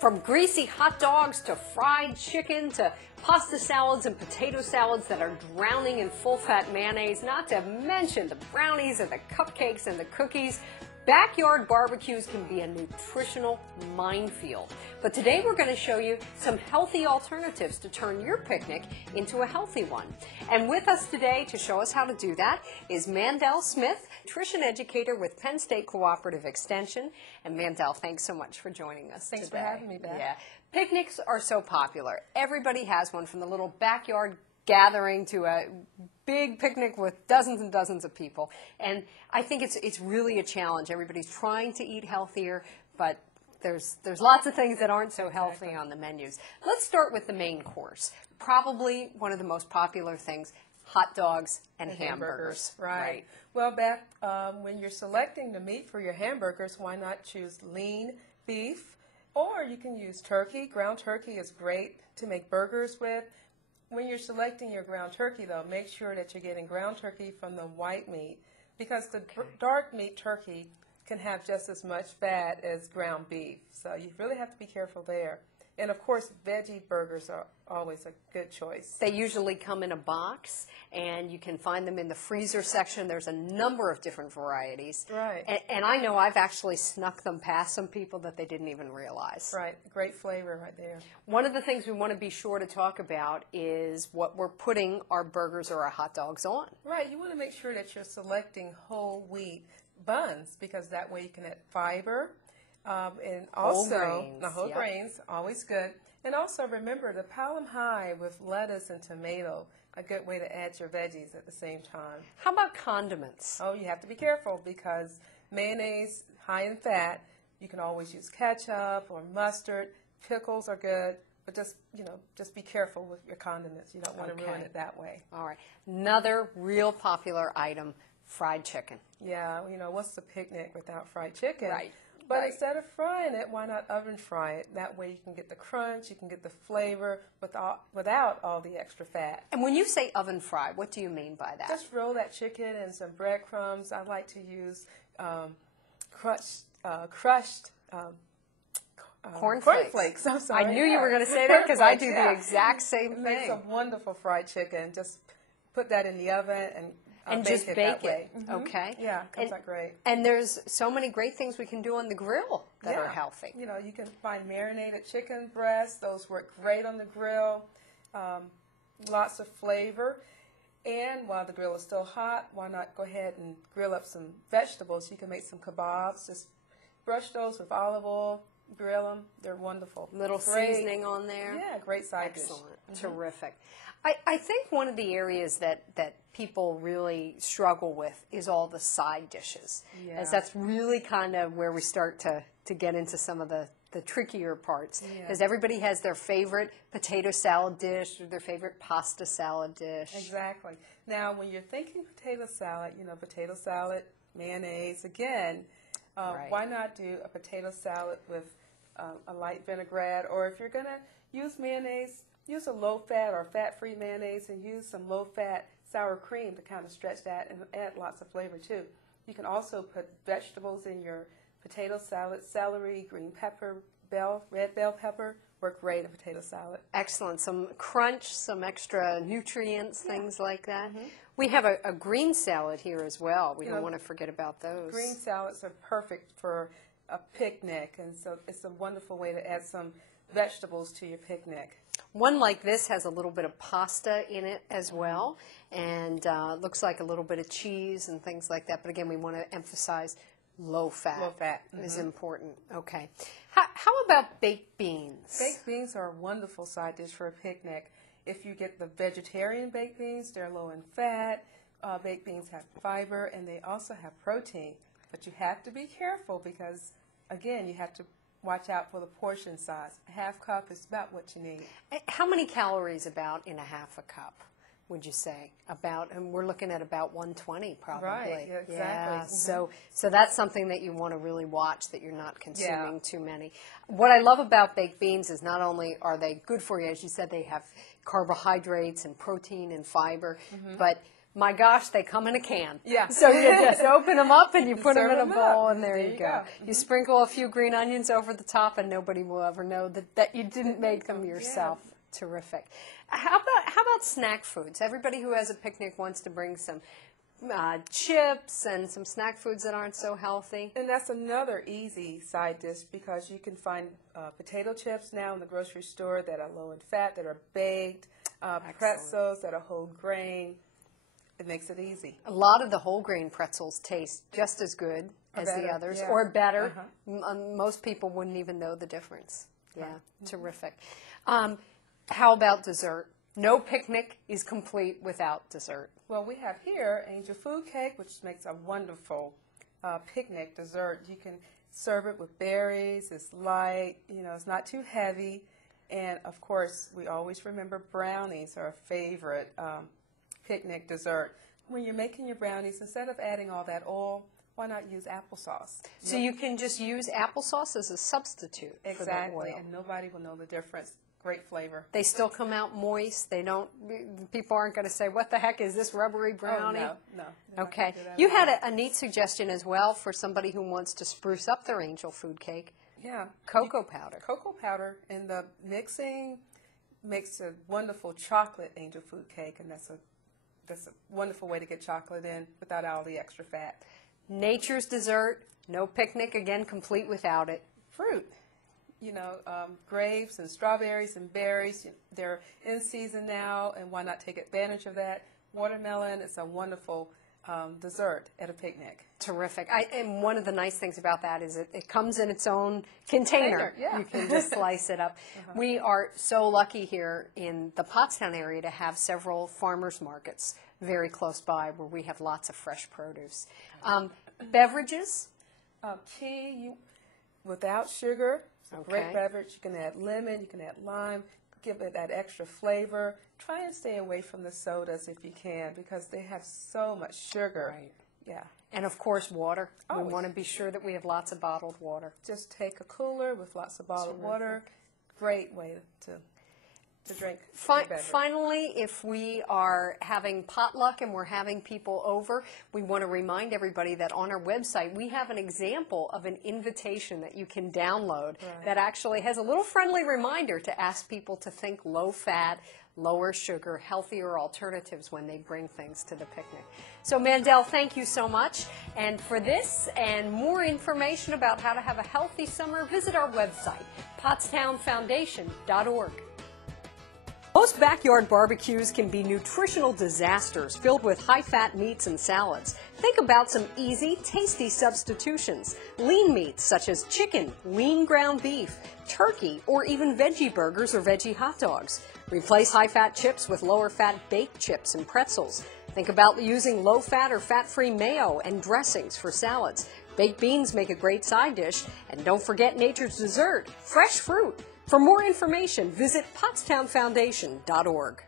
From greasy hot dogs to fried chicken to pasta salads and potato salads that are drowning in full-fat mayonnaise, not to mention the brownies and the cupcakes and the cookies. Backyard barbecues can be a nutritional minefield. But today we're going to show you some healthy alternatives to turn your picnic into a healthy one. And with us today to show us how to do that is Mandel Smith, nutrition educator with Penn State Cooperative Extension. And Mandel, thanks so much for joining us Thanks today. for having me, Beth. Yeah. Picnics are so popular. Everybody has one, from the little backyard gathering to a big picnic with dozens and dozens of people. And I think it's really a challenge. Everybody's trying to eat healthier, but there's lots of things that aren't so healthy on the menus. Let's start with the main course. Probably one of the most popular things, hot dogs and hamburgers. Right. Well, Beth, when you're selecting the meat for your hamburgers, why not choose lean beef? Or you can use turkey. Ground turkey is great to make burgers with. When you're selecting your ground turkey, though, make sure that you're getting ground turkey from the white meat, because the dark meat turkey can have just as much fat as ground beef. So you really have to be careful there. And, of course, veggie burgers are always a good choice. They usually come in a box, and you can find them in the freezer section. There's a number of different varieties. Right. And I know I've actually snuck them past some people that they didn't even realize. Right. Great flavor right there. One of the things we want to be sure to talk about is what we're putting our burgers or our hot dogs on. Right. You want to make sure that you're selecting whole wheat buns, because that way you can add fiber. And also, whole grains, always good. And also remember the palm high with lettuce and tomato, a good way to add your veggies at the same time. How about condiments? Oh, you have to be careful, because mayonnaise, high in fat, you can always use ketchup or mustard. Pickles are good, but just be careful with your condiments. You don't want to ruin it that way. All right. Another real popular item, fried chicken. Yeah, what's the picnic without fried chicken? Right. But instead of frying it, why not oven fry it? That way you can get the crunch, you can get the flavor without all the extra fat. And when you say oven fry, what do you mean by that? Just roll that chicken in some breadcrumbs. I like to use crushed cornflakes. I'm sorry. I knew you were going to say that, because I do the exact same thing. It makes a wonderful fried chicken. Just put that in the oven and just bake it. Mm-hmm. Okay. Yeah, it comes out great. And there's so many great things we can do on the grill that are healthy. You can find marinated chicken breasts. Those work great on the grill. Lots of flavor. And while the grill is still hot, why not go ahead and grill up some vegetables? You can make some kebabs. Just brush those with olive oil. Grill them. They're wonderful. Little seasoning on there. Yeah, great side dish. Excellent. Terrific. I think one of the areas that people really struggle with is all the side dishes. Yeah. As that's really kind of where we start to get into some of the trickier parts. Because everybody has their favorite potato salad dish or their favorite pasta salad dish. Exactly. Now, when you're thinking potato salad, mayonnaise, again, why not do a potato salad with a light vinaigrette? Or if you're going to use mayonnaise, use a low-fat or fat-free mayonnaise, and use some low-fat sour cream to kind of stretch that and add lots of flavor, too. You can also put vegetables in your potato salad. Celery, green pepper, red bell pepper work great in potato salad. Excellent. Some crunch, some extra nutrients, things like that. We have a green salad here as well. We don't want to forget about those. Green salads are perfect for a picnic, and so it's a wonderful way to add some vegetables to your picnic. One like this has a little bit of pasta in it as well, and looks like a little bit of cheese and things like that. But again, we want to emphasize low fat. Low fat is important. Okay. How about baked beans? Baked beans are a wonderful side dish for a picnic. If you get the vegetarian baked beans, they're low in fat. Baked beans have fiber, and they also have protein. But you have to be careful, because, again, you have to watch out for the portion size. A half cup is about what you need. How many calories about in a half a cup, would you say? And we're looking at about 120 probably. Right, yeah, exactly. Yeah, so that's something that you want to really watch, that you're not consuming too many. What I love about baked beans is not only are they good for you, as you said, they have carbohydrates and protein and fiber, but my gosh, they come in a can. Yeah. So you just open them up and you put them in a bowl, up. and there you go. Mm-hmm. You sprinkle a few green onions over the top, and nobody will ever know that you didn't make them yourself. Yeah. Terrific. How about snack foods? Everybody who has a picnic wants to bring some chips and some snack foods that aren't so healthy. And that's another easy side dish, because you can find potato chips now in the grocery store that are low in fat, that are baked, pretzels that are whole grain. It makes it easy. A lot of the whole grain pretzels taste just as good as the others, yeah. or better. Most people wouldn't even know the difference. Yeah, terrific. How about dessert? No picnic is complete without dessert. Well, we have here angel food cake, which makes a wonderful picnic dessert. You can serve it with berries. It's light, it's not too heavy. And, of course, we always remember brownies are a favorite picnic dessert. When you're making your brownies, instead of adding all that oil, why not use applesauce? So you can just use applesauce as a substitute for the oil. And nobody will know the difference. Great flavor. They still come out moist. They don't. People aren't going to say, "What the heck is this rubbery brownie?" Oh, no. Okay. You had a neat suggestion as well for somebody who wants to spruce up their angel food cake. Yeah. Cocoa powder. Cocoa powder in the mixing makes a wonderful chocolate angel food cake, and that's a wonderful way to get chocolate in without all the extra fat. Nature's dessert. No picnic, again, complete without it. Fruit. Grapes and strawberries and berries, they're in season now, and why not take advantage of that? Watermelon is a wonderful dessert at a picnic. Terrific. And one of the nice things about that is it comes in its own container. Yeah. You can just slice it up. We are so lucky here in the Pottstown area to have several farmers markets very close by where we have lots of fresh produce. Beverages? Tea without sugar. It's a great Okay. beverage. You can add lemon, you can add lime, give it that extra flavor. Try and stay away from the sodas if you can, because they have so much sugar. Right. Yeah. And of course, water. We Always. want to be sure that we have lots of bottled water. Just take a cooler with lots of bottled water. Great way to drink. your beverage. Finally, if we are having potluck and we're having people over, we want to remind everybody that on our website we have an example of an invitation that you can download that actually has a little friendly reminder to ask people to think low-fat, lower sugar, healthier alternatives when they bring things to the picnic. So Mandel, thank you so much. And for this and more information about how to have a healthy summer, visit our website, pottstownfoundation.org. Most backyard barbecues can be nutritional disasters filled with high-fat meats and salads. Think about some easy, tasty substitutions. Lean meats such as chicken, lean ground beef, turkey, or even veggie burgers or veggie hot dogs. Replace high-fat chips with lower-fat baked chips and pretzels. Think about using low-fat or fat-free mayo and dressings for salads. Baked beans make a great side dish. And don't forget nature's dessert, fresh fruit. For more information, visit pottstownfoundation.org.